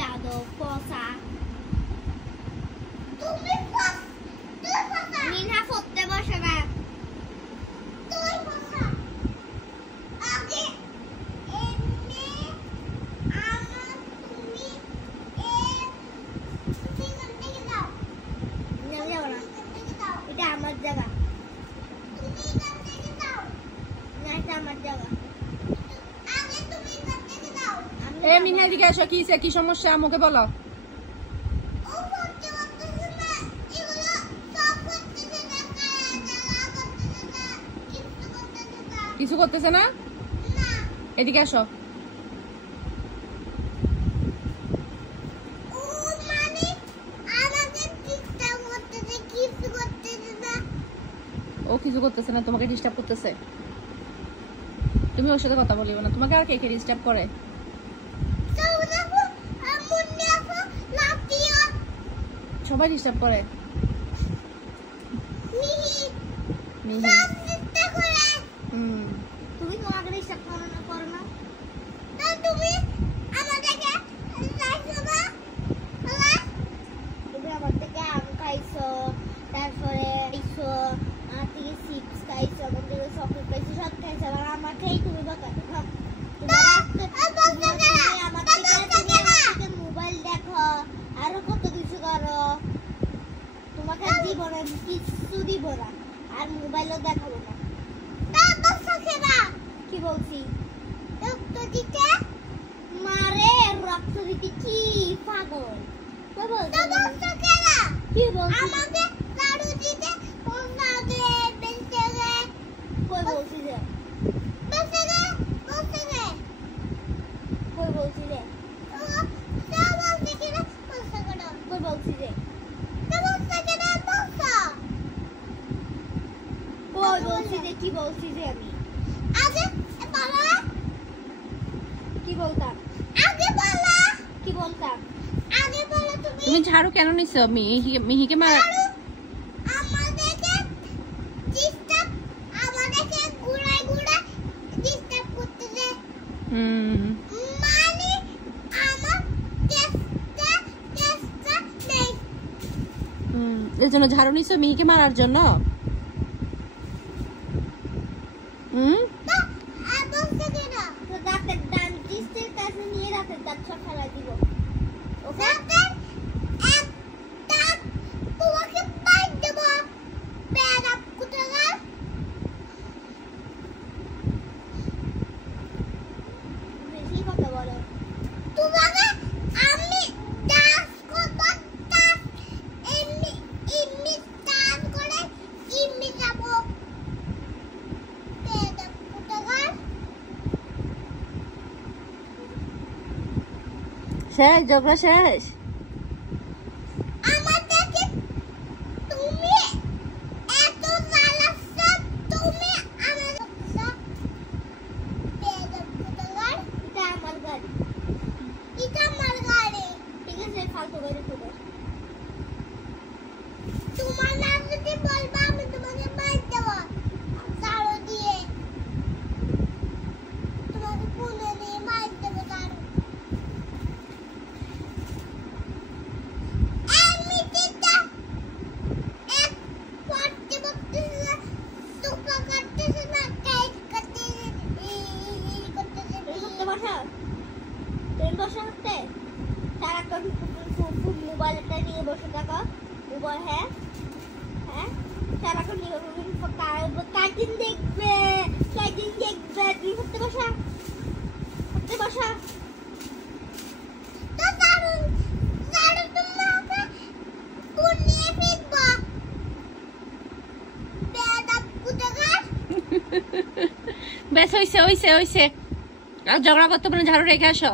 বেয়াদব পচা তুমি মিনা পড়তে বসে না তুই পচা আগে এমনি আমার তুমি তুমি করতে দাও যাও না এটা আমার জায়গা তুমি করতে দাও না এটা আমার জায়গা আগে তুমি করতে দাও এ মিনা এদিকে এসো কি সমস্যা আমাকে বলো কিছু করতেছে না এদিকে আসো ও কিছু করতেছে না তোমাকে ডিস্টার্ব করতেছে তুমি ওর সাথে কথা বলিও না তোমাকে আর কে কে ডিস্টার্ব করে সবাই ডিস্টার্ব করে তুমি তোমাকে ডিস্টার্ব করো না তা তুমি আমাদেরকে লাইছো না তুমি আমার থেকে আম খাইছো তারপরে খাইছো আমার থেকে চিপস খাইছো আমার থেকে চকলেট খাইছো সব খাইছো আর আমাকেই তুমি বকাতে মোবাইল দেখো আরো কত কিছু করো তোমাকে জীবনে কিছু দিব না আর মোবাইলও দেখাবো না কি বলছি রক্ত দিতে মারে রক্ত দিতে কি পাগল কি বলছি আমাকে লাড়ু দিতে ওনাকে বেঁচে গে কই বলছি রে বেঁচে গে কই বলছি রে সব বলছি কি রে কই বলছি রে কি বলছি যে আমি আগে বলো কি বলতাম আগে বলো কি বলতাম আগে বলো তুমি ঝাড়ু কেন নিছো মিহিকে মারা আমাদেরকে গুড়াই ডিস্টার্ব করতেছে মানে আমার টেস্টটা নেই এর জন্য ঝাড়ু নিছো মিহিকে মারার জন্য শেষ ঝগড়া শেষ আমাদেরকে তুমি এত জ্বালাচ্ছ তুমি আমাদের এটা আমার গাড়ি ঠিক আছে ফালতু গাড়ি করে তোমার নাম যদি বলবা আমি তোমাকে মার দেব চাড়ো দিয়ে তোমাকে পুনে দিয়ে মার দেব চাড়ো মোবাইলটা নিয়ে বসে থাকো মোবাইল হ্যাঁ সারাক্ষণ নিয়ে কার্টুন দেখবে তুমি করতে বসা বেশ হইছে আর ঝগড়া করতে পারে ঝাড়ু রেখে আসো